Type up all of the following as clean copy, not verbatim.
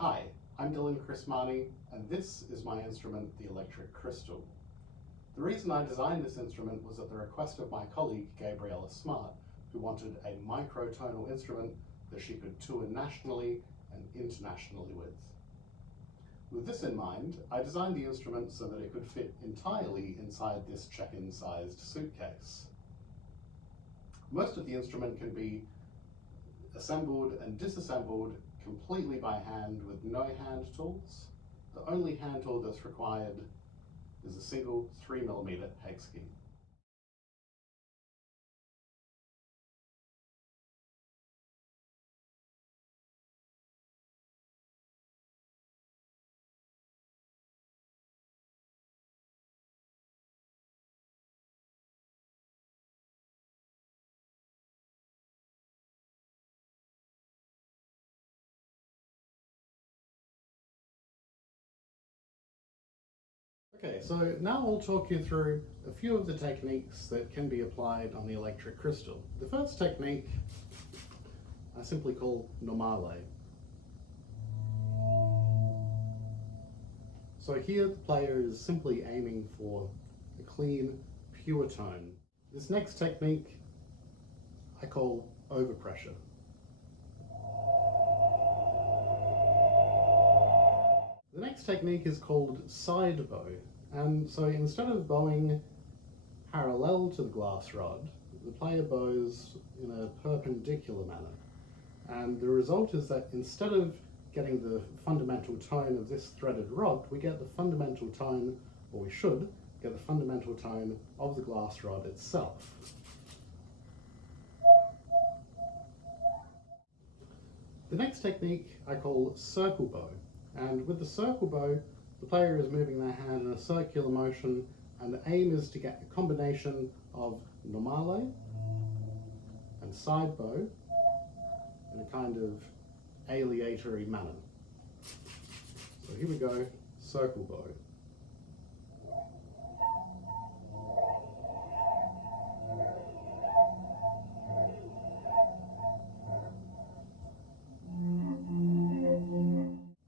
Hi, I'm Chris and this is my instrument, the Electric Cristal. The reason I designed this instrument was at the request of my colleague, Gabriella Smart, who wanted a microtonal instrument that she could tour nationally and internationally with. With this in mind, I designed the instrument so that it could fit entirely inside this check-in sized suitcase. Most of the instrument can be assembled and disassembled completely by hand with no hand tools. The only hand tool that's required is a single 3mm hex key. Okay, so now I'll talk you through a few of the techniques that can be applied on the electric crystal. The first technique I simply call normale. So here the player is simply aiming for a clean, pure tone. This next technique I call overpressure. The next technique is called side bow, and so instead of bowing parallel to the glass rod, the player bows in a perpendicular manner. And the result is that instead of getting the fundamental tone of this threaded rod, we get the fundamental tone, or we should get the fundamental tone of the glass rod itself. The next technique I call circle bow. And with the circle bow, the player is moving their hand in a circular motion, and the aim is to get a combination of normale and side bow in a kind of aleatory manner. So here we go, circle bow.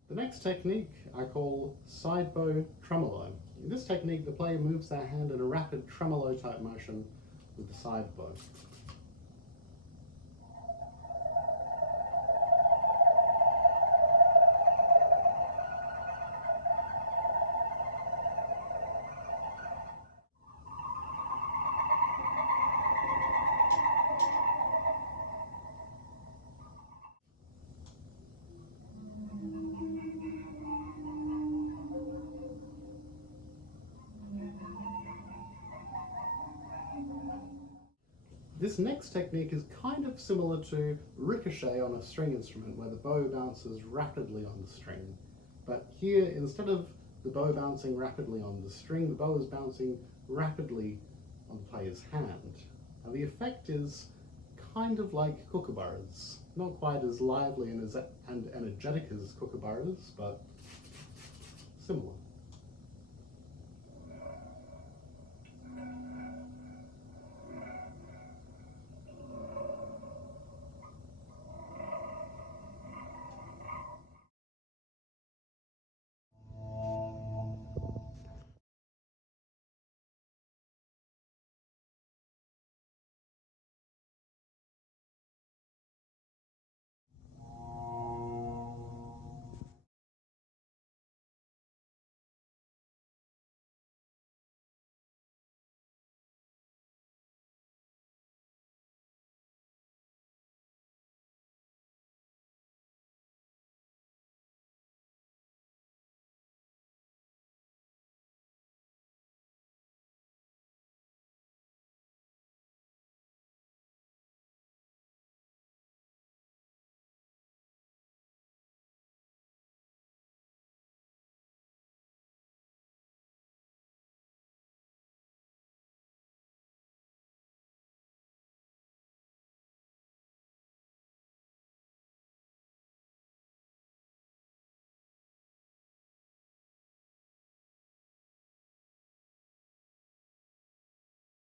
The next technique I call side bow tremolo. In this technique, the player moves their hand in a rapid tremolo type motion with the side bow. This next technique is kind of similar to ricochet on a string instrument, where the bow bounces rapidly on the string. But here, instead of the bow bouncing rapidly on the string, the bow is bouncing rapidly on the player's hand. Now the effect is kind of like kookaburras. Not quite as lively and energetic as kookaburras, but similar.